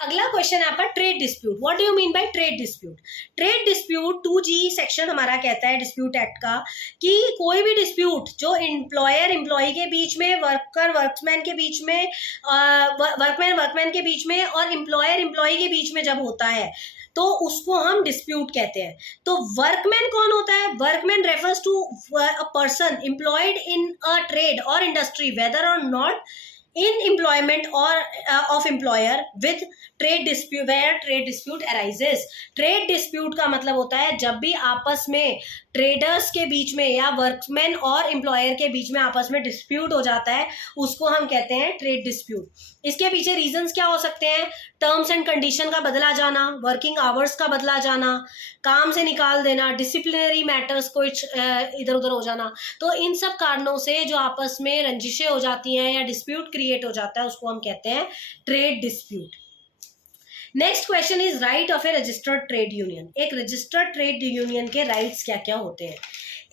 अगला क्वेश्चन है आपका trade dispute. What do you mean by trade dispute? Trade dispute 2G section हमारा कहता है डिस्प्यूट एक्ट का कि कोई भी डिस्प्यूट जो एम्प्लॉयर एम्प्लॉय के बीच में, वर्कर वर्कमैन के बीच में, वर्कमैन वर्कमैन के बीच में और एम्प्लॉयर एम्प्लॉय के बीच में जब होता है तो उसको हम डिस्प्यूट कहते हैं। तो वर्कमैन कौन होता है? Workman refers to a person employed in a trade or industry whether or not in employment or of employer with trade dispute where trade dispute arises। Trade dispute का मतलब होता है जब भी आपस में ट्रेडर्स के बीच में या वर्कमैन और एम्प्लॉयर के बीच में आपस में डिस्प्यूट हो जाता है, उसको हम कहते हैं ट्रेड डिस्प्यूट। इसके पीछे रीजंस क्या हो सकते हैं? टर्म्स एंड कंडीशन का बदला जाना, वर्किंग आवर्स का बदला जाना, काम से निकाल देना, डिसिप्लिनरी मैटर्स को इधर उधर हो जाना। तो इन सब कारणों से जो आपस में रंजिशें हो जाती हैं या डिस्प्यूट क्रिएट हो जाता है, उसको हम कहते हैं trade dispute. Next question is right of A registered trade union. एक रजिस्टर्ड ट्रेड यूनियन के राइट्स क्या क्या होते हैं?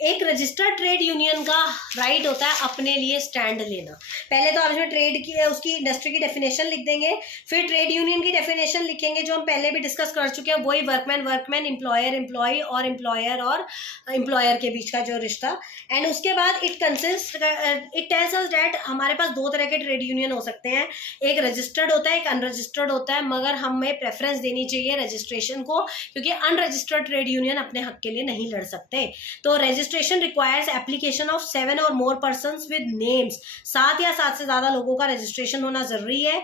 एक रजिस्टर्ड ट्रेड यूनियन का राइट होता है अपने लिए स्टैंड लेना। पहले तो आप इसमें ट्रेड की उसकी इंडस्ट्री की डेफिनेशन लिख देंगे, फिर ट्रेड यूनियन की डेफिनेशन लिखेंगे जो हम पहले भी डिस्कस कर चुके हैं, वही वर्कमैन वर्कमैन, एम्प्लॉयर एम्प्लॉय और एम्प्लॉयर और एम्प्लॉयर के बीच का जो रिश्ता। एंड उसके बाद इट टेल्स अस दैट हमारे पास दो तरह के ट्रेड यूनियन हो सकते हैं, एक रजिस्टर्ड होता है, एक अनरजिस्टर्ड होता है, मगर हमें प्रेफरेंस देनी चाहिए रजिस्ट्रेशन को, क्योंकि अनरजिस्टर्ड ट्रेड यूनियन अपने हक के लिए नहीं लड़ सकते। तो रजिस्ट्रेशन रिक्वायर्स एप्लीकेशन ऑफ 7 और मोर पर्सन्स विद नेम्स। 7 या 7 से ज्यादा लोगों का रजिस्ट्रेशन होना जरूरी है।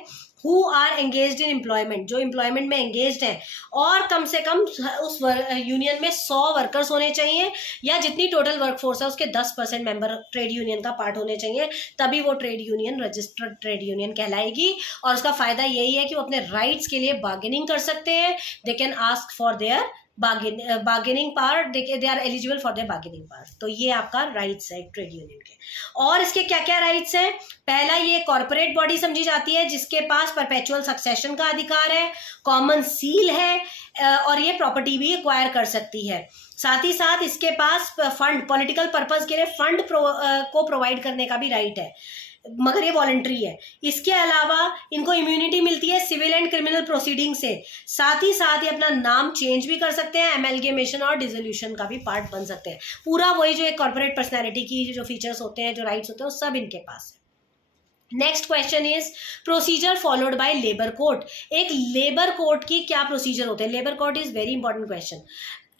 Who are engaged in employment, जो एम्प्लॉयमेंट में एंगेज्ड हैं, और कम से कम उस यूनियन में 100 वर्कर्स होने चाहिए, या जितनी टोटल वर्कफोर्स है उसके 10% मेंबर ट्रेड यूनियन का पार्ट होने चाहिए, तभी वो trade union registered trade union कहलाएगी। और उसका फायदा यही है कि वो अपने राइट्स के लिए बार्गेनिंग कर सकते हैं। They can ask for their bargaining power, they are eligible for their bargaining power. तो ये आपका राइट्स है ट्रेड यूनियन के। और इसके क्या क्या राइट्स हैं? पहला, ये कॉर्पोरेट बॉडी समझी जाती है जिसके पास परपेचुअल सक्सेशन का अधिकार है, कॉमन सील है और ये प्रॉपर्टी भी एक्वायर कर सकती है। साथ ही साथ इसके पास फंड, पॉलिटिकल पर्पस के लिए फंड को प्रोवाइड करने का भी राइट है, मगर ये वॉलंटरी है। इसके अलावा इनको इम्यूनिटी मिलती है सिविल एंड क्रिमिनल प्रोसीडिंग से। साथ ही साथ ये अपना नाम चेंज भी कर सकते हैं, एमएलगेमेशन और डिसोल्यूशन का भी पार्ट बन सकते हैं। पूरा वही जो एक कॉर्पोरेट पर्सनैलिटी की जो फीचर्स होते हैं, जो राइट्स होते हैं, वो सब इनके पास है। Next question is procedure followed by labour court. एक लेबर कोर्ट की क्या प्रोसीजर होते हैं? Labour court is very important question.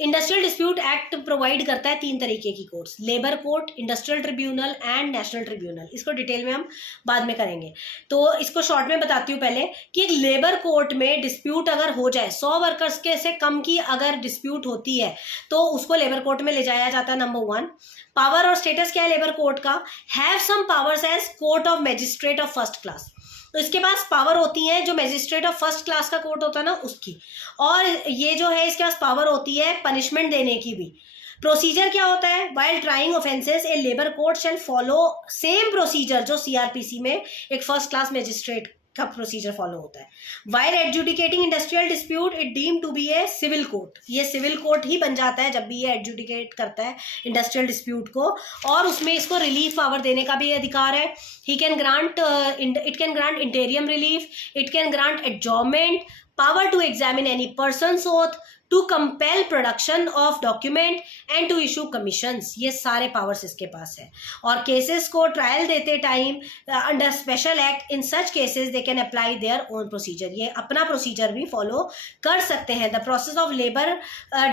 Industrial dispute act provide करता है 3 तरीके की courts, labour court, industrial tribunal and national tribunal. इसको डिटेल में हम बाद में करेंगे, तो इसको शॉर्ट में बताती हूँ पहले कि एक लेबर कोर्ट में डिस्प्यूट अगर हो जाए, 100 वर्कर्स के से कम की अगर डिस्प्यूट होती है तो उसको लेबर कोर्ट में ले जाया जाता है। नंबर 1, पावर और स्टेटस क्या है लेबर कोर्ट का? Have some powers as court of magistrate of first class. तो इसके पास पावर होती है जो मैजिस्ट्रेट ऑफ फर्स्ट क्लास का कोर्ट होता है ना, उसकी। और ये जो है इसके पास पावर होती है पनिशमेंट देने की भी। प्रोसीजर क्या होता है? While trying offences a labour court shall follow same procedure जो सीआरपीसी में एक फर्स्ट क्लास मैजिस्ट्रेट का प्रोसीजर फॉलो होता है। While adjudicating industrial dispute it deem to be a civil court. ये सिविल कोर्ट ही बन जाता है जब भी ये एडजुडिकेट करता है इंडस्ट्रियल डिस्प्यूट को, और उसमें इसको रिलीफ पावर देने का भी अधिकार है। He can grant it can grant interim relief, it can grant adjournment, power to examine any persons oath, to compel production of document and to issue commissions. ये सारे पावर्स इसके पास है। और केसेस को ट्रायल देते time under special act in such cases they can apply their own procedure. ये अपना procedure भी फॉलो कर सकते हैं। The process of labour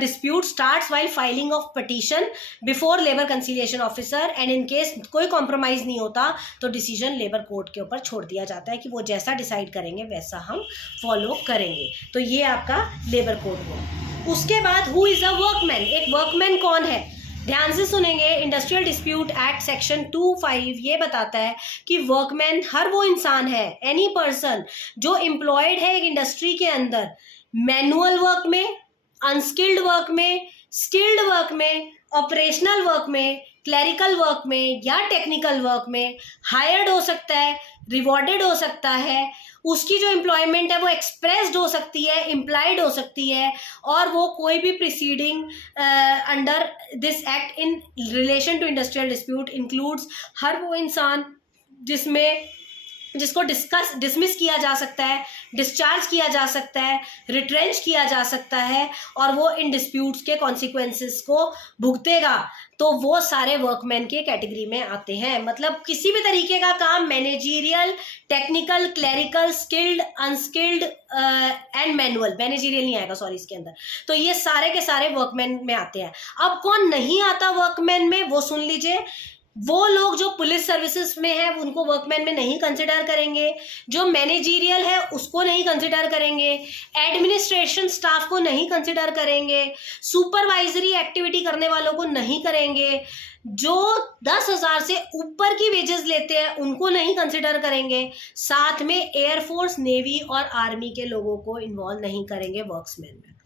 dispute starts while filing of petition before labour conciliation officer, and in case कोई compromise नहीं होता तो डिसीजन लेबर कोर्ट के ऊपर छोड़ दिया जाता है कि वो जैसा डिसाइड करेंगे वैसा हम फॉलो करेंगे। तो ये आपका लेबर कोर्ट हुआ। उसके बाद हु इज अ वर्कमैन। एक वर्कमैन कौन है? ध्यान से सुनेंगे। इंडस्ट्रियल डिस्प्यूट एक्ट सेक्शन 25 ये बताता है कि वर्कमैन हर वो इंसान है, एनी पर्सन जो एम्प्लॉयड है एक इंडस्ट्री के अंदर, मैनुअल वर्क में, अनस्किल्ड वर्क में, स्किल्ड वर्क में, ऑपरेशनल वर्क में, क्लरिकल वर्क में या टेक्निकल वर्क में, हायर्ड हो सकता है, रिवॉर्डेड हो सकता है, उसकी जो एम्प्लॉयमेंट है वो एक्सप्रेस्ड हो सकती है, इम्प्लाइड हो सकती है, और वो कोई भी proceeding under this act in relation to industrial dispute includes हर वो इंसान जिसमें जिसको डिसमिस किया जा सकता है, डिस्चार्ज किया जा सकता है, रिट्रेंच किया जा सकता है, और वो इन डिस्प्यूट्स के कॉन्सिक्वेंसेस को भुगतेगा, तो वो सारे वर्कमैन के कैटेगरी में आते हैं। मतलब किसी भी तरीके का काम managerial, technical, clerical, skilled, unskilled and manual, managerial नहीं आएगा सॉरी इसके अंदर, तो ये सारे के सारे वर्कमैन में आते हैं। अब कौन नहीं आता वर्कमैन में, वो सुन लीजिए। वो लोग जो पुलिस सर्विसेज में है उनको वर्कमैन में नहीं कंसिडर करेंगे, जो मैनेजीरियल है उसको नहीं कंसिडर करेंगे, एडमिनिस्ट्रेशन स्टाफ को नहीं कंसिडर करेंगे, सुपरवाइजरी एक्टिविटी करने वालों को नहीं करेंगे, जो 10,000 से ऊपर की वेजेस लेते हैं उनको नहीं कंसिडर करेंगे, साथ में एयरफोर्स, नेवी और आर्मी के लोगों को इन्वॉल्व नहीं करेंगे वर्क्समैन में।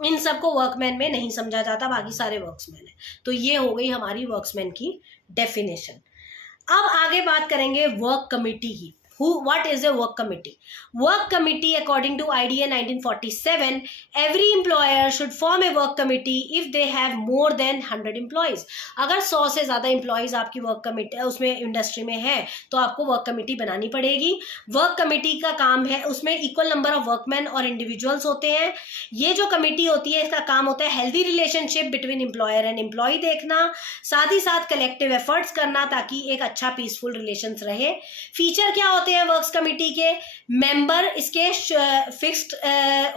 इन सबको वर्कमैन में नहीं समझा जाता, बाकी सारे वर्क्समैन है। तो ये हो गई हमारी वर्क्समैन की डेफिनेशन। अब आगे बात करेंगे वर्क कमिटी की। What is a work committee? Work committee, according to IDA 1947, every employer should form a work committee if they have more than 100 employees. अगर 100 से ज़्यादा employees आपकी वर्क कमिटी उसमें इंडस्ट्री में है तो आपको वर्क कमिटी बनानी पड़ेगी। वर्क कमिटी का काम है, उसमें इक्वल नंबर ऑफ वर्कमैन और इंडिविजुअल्स होते हैं। ये जो कमिटी होती है इसका काम होता है healthy relationship between employer and employee देखना, साथ ही साथ कलेक्टिव एफर्ट्स करना ताकि एक अच्छा पीसफुल रिलेशंस रहे। फीचर क्या होते हैं वर्क्स कमिटी के? मेंबर इसके फिक्स्ड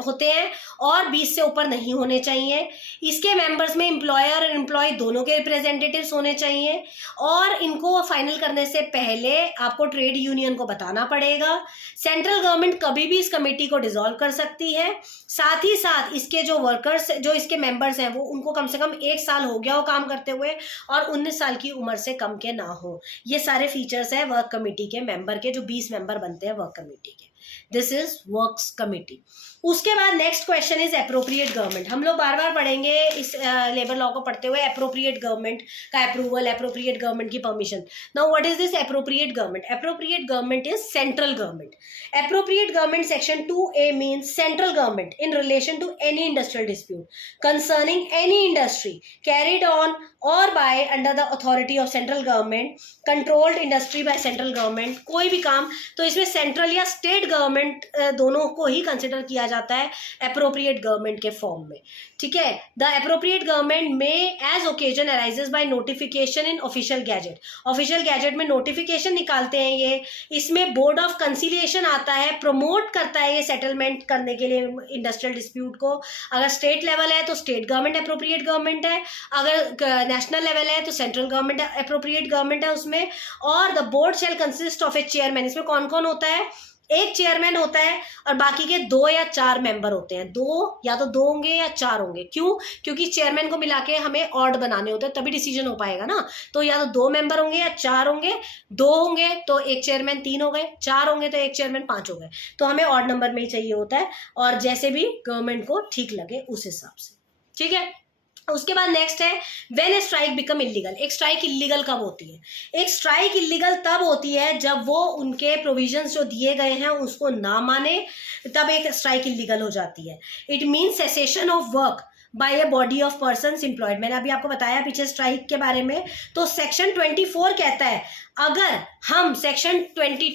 होते हैं और 20 से ऊपर नहीं होने चाहिए। इसके मेंबर्स में एम्प्लॉयर और एम्प्लॉय दोनों के रिप्रेजेंटेटिव्स होने चाहिए, और इनको फाइनल करने से पहले आपको ट्रेड यूनियन को बताना पड़ेगा। सेंट्रल गवर्नमेंट कभी भी इस कमेटी को डिसॉल्व कर सकती है। साथ ही साथ इसके जो वर्कर्स, जो इसके मेंबर्स हैं, वो उनको कम से कम 1 साल हो गया हो काम करते हुए और 19 साल की उम्र से कम के ना हो। ये सारे फीचर्स है वर्क कमेटी के मेंबर के, जो 20 मेंबर बनते हैं वर्क कमेटी के। This is works committee. उसके बाद next question is appropriate government. हम लोग बार बार पढ़ेंगे इस लेबर लॉ को पढ़ते हुए एप्रोप्रिएट गवर्नमेंट का अप्रूवल, एप्रोप्रिएट गवर्नमेंट की permission. Now what is this appropriate government? Appropriate government is central government. Appropriate government section 2A means central government in relation to any industrial dispute concerning any industry carried on or by under the authority of central government, controlled industry by central government. कोई भी काम तो इसमें central या state government दोनों को ही consider किया जाता है एप्रोप्रिएट गवर्नमेंट के फॉर्म में। ठीक है, द एप्रोप्रिएट गवर्नमेंट में as occasion arises by notification in official gazette. Official gazette में नोटिफिकेशन निकालते हैं ये। इसमें बोर्ड ऑफ कंसिलिएशन आता है, प्रमोट करता है ये सेटलमेंट करने के लिए इंडस्ट्रियल डिस्प्यूट को। अगर स्टेट लेवल है तो स्टेट गवर्नमेंट एप्रोप्रिएट गवर्नमेंट है, अगर नेशनल लेवल है तो सेंट्रल गवर्नमेंट एप्रोप्रिएट गवर्नमेंट है उसमें। और the board shell consist of A chairman. इसमें कौन कौन होता है? एक चेयरमैन होता है और बाकी के 2 या 4 मेंबर होते हैं। 2 होंगे या 4 होंगे। क्यों? क्योंकि चेयरमैन को मिला के हमें ऑड बनाने होते हैं, तभी डिसीजन हो पाएगा ना। तो या तो 2 मेंबर होंगे या 4 होंगे। 2 होंगे तो एक चेयरमैन 3 हो गए, 4 होंगे तो एक चेयरमैन 5 हो गए। तो हमें ऑड नंबर में ही चाहिए होता है, और जैसे भी गवर्नमेंट को ठीक लगे उस हिसाब से। ठीक है, उसके बाद नेक्स्ट है when A strike become illegal. एक स्ट्राइक इलीगल कब होती है? एक स्ट्राइक इलीगल तब होती है जब वो उनके प्रोविजंस जो दिए गए हैं उसको ना माने, तब एक स्ट्राइक इलीगल हो जाती है। It means cessation of work by a body of persons employed. मैंने अभी आपको बताया पीछे स्ट्राइक के बारे में। तो सेक्शन 24 कहता है अगर हम सेक्शन 20